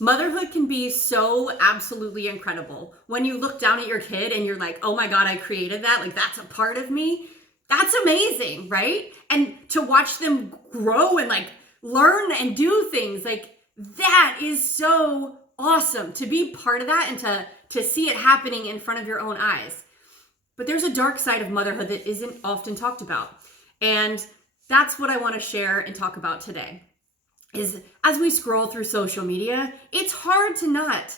Motherhood can be so absolutely incredible. When you look down at your kid and you're like, oh my God, I created that. Like, that's a part of me. That's amazing, right? And to watch them grow and like learn and do things, like that is so awesome to be part of that and to see it happening in front of your own eyes. But there's a dark side of motherhood that isn't often talked about. And that's what I want to share and talk about today. Is as we scroll through social media, it's hard to not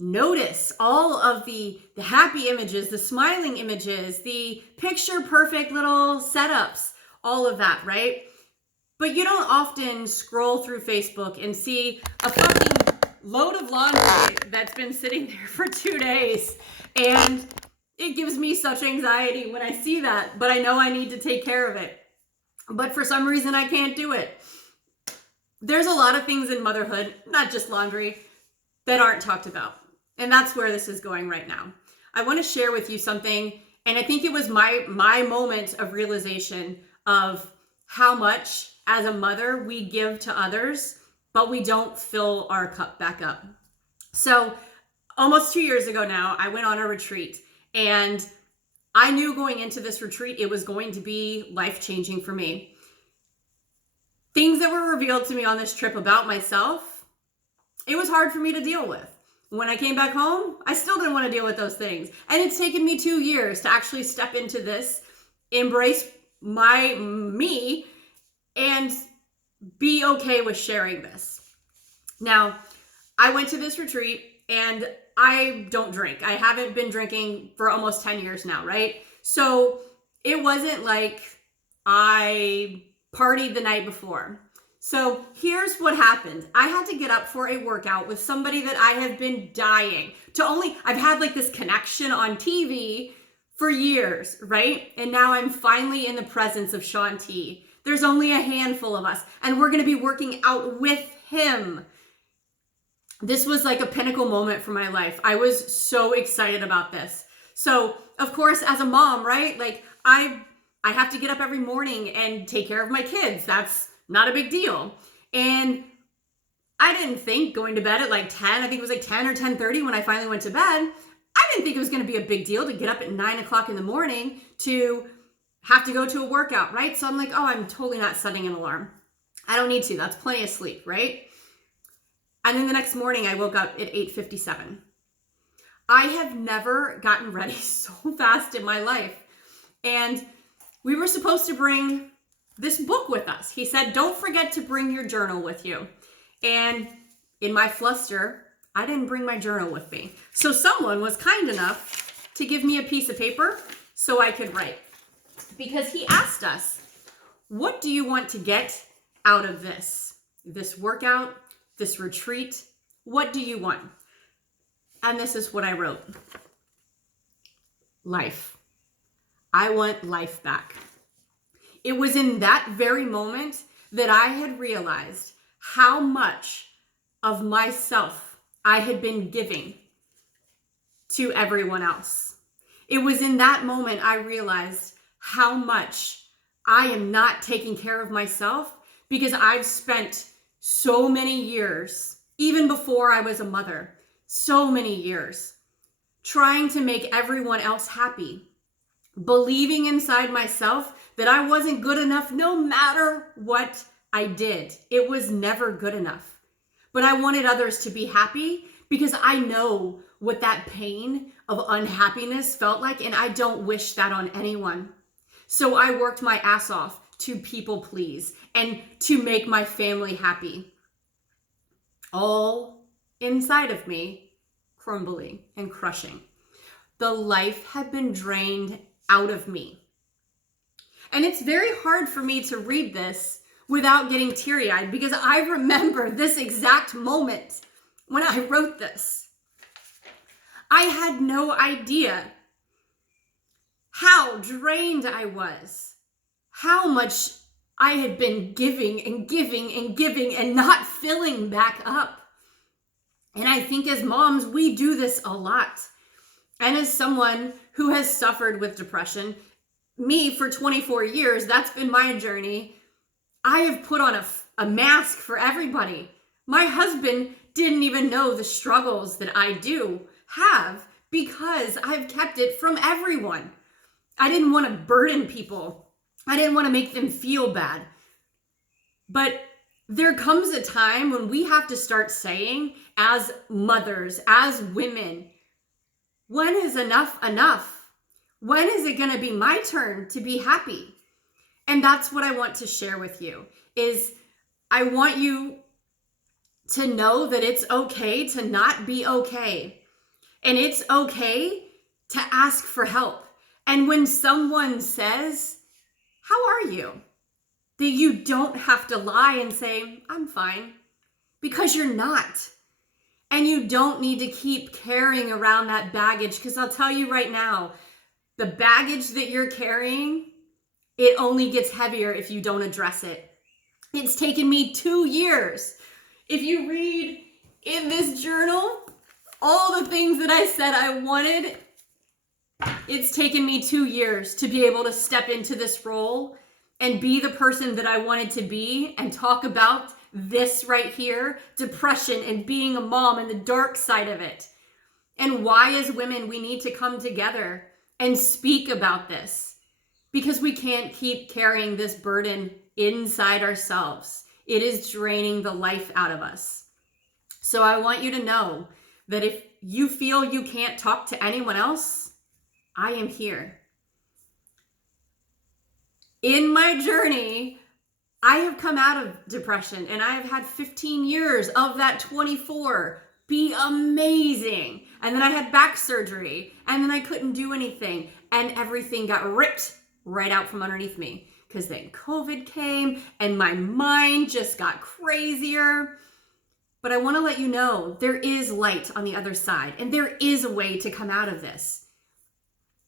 notice all of the happy images, the smiling images, the picture perfect little setups, all of that, right? But you don't often scroll through Facebook and see a fucking load of laundry that's been sitting there for 2 days. And it gives me such anxiety when I see that, but I know I need to take care of it. But for some reason, I can't do it. There's a lot of things in motherhood, not just laundry, that aren't talked about. And that's where this is going right now. I want to share with you something, and I think it was my moment of realization of how much as a mother we give to others, but we don't fill our cup back up. So almost 2 years ago now, I went on a retreat, and I knew going into this retreat, it was going to be life-changing for me. Things that were revealed to me on this trip about myself, it was hard for me to deal with. When I came back home, I still didn't want to deal with those things. And it's taken me 2 years to actually step into this, embrace me, and be okay with sharing this. Now, I went to this retreat and I don't drink. I haven't been drinking for almost 10 years now, right? So it wasn't like I partied the night before. So here's what happened. I had to get up for a workout with somebody that I have been dying to I've had like this connection on TV for years, right? And now I'm finally in the presence of Sean T. There's only a handful of us, and we're going to be working out with him. This was like a pinnacle moment for my life. I was so excited about this. So of course, as a mom, right? Like I have to get up every morning and take care of my kids. That's not a big deal. And I didn't think going to bed at like 10, I think it was like 10 or 10:30 when I finally went to bed. I didn't think it was going to be a big deal to get up at 9 o'clock in the morning to have to go to a workout, right? So I'm like, oh, I'm totally not setting an alarm. I don't need to. That's plenty of sleep, right? And then the next morning I woke up at 8:57. I have never gotten ready so fast in my life. And we were supposed to bring this book with us. He said, don't forget to bring your journal with you. And in my fluster, I didn't bring my journal with me. So someone was kind enough to give me a piece of paper so I could write. Because he asked us, what do you want to get out of this workout, this retreat? What do you want? And this is what I wrote. Life. I want life back. It was in that very moment that I had realized how much of myself I had been giving to everyone else. It was in that moment I realized how much I am not taking care of myself because I've spent so many years, even before I was a mother, so many years, trying to make everyone else happy. Believing inside myself that I wasn't good enough no matter what I did. It was never good enough. But I wanted others to be happy because I know what that pain of unhappiness felt like, and I don't wish that on anyone. So I worked my ass off to people please and to make my family happy. All inside of me crumbling and crushing. The life had been drained out of me. And it's very hard for me to read this without getting teary-eyed because I remember this exact moment when I wrote this. I had no idea how drained I was, how much I had been giving and giving and giving and not filling back up. And I think as moms, we do this a lot. And as someone who has suffered with depression, me for 24 years, that's been my journey. I have put on a mask for everybody. My husband didn't even know the struggles that I do have because I've kept it from everyone. I didn't want to burden people. I didn't want to make them feel bad. But there comes a time when we have to start saying, as mothers, as women, when is enough enough? When is it going to be my turn to be happy? And that's what I want to share with you, is I want you to know that it's okay to not be okay. And it's okay to ask for help. And when someone says, "How are you?" that you don't have to lie and say, "I'm fine," because you're not. And you don't need to keep carrying around that baggage, because I'll tell you right now, the baggage that you're carrying, it only gets heavier if you don't address it. It's taken me 2 years. If you read in this journal all the things that I said I wanted, it's taken me 2 years to be able to step into this role and be the person that I wanted to be and talk about this right here, depression and being a mom and the dark side of it. And why, as women, we need to come together and speak about this, because we can't keep carrying this burden inside ourselves. It is draining the life out of us. So I want you to know that if you feel you can't talk to anyone else, I am here. In my journey, I have come out of depression, and I have had 15 years of that 24 be amazing. And then I had back surgery, and then I couldn't do anything, and everything got ripped right out from underneath me, because then COVID came and my mind just got crazier. But I want to let you know there is light on the other side, and there is a way to come out of this.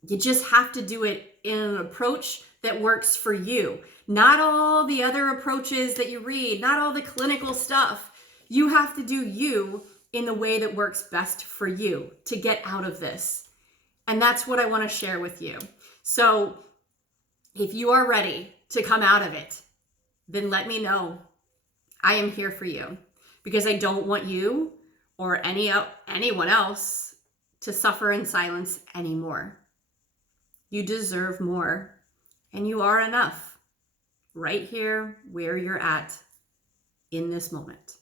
You just have to do it in an approach that works for you. Not all the other approaches that you read, not all the clinical stuff. You have to do you in the way that works best for you to get out of this. And that's what I want to share with you. So if you are ready to come out of it, then let me know. I am here for you, because I don't want you or anyone else to suffer in silence anymore. You deserve more, and you are enough right here where you're at in this moment.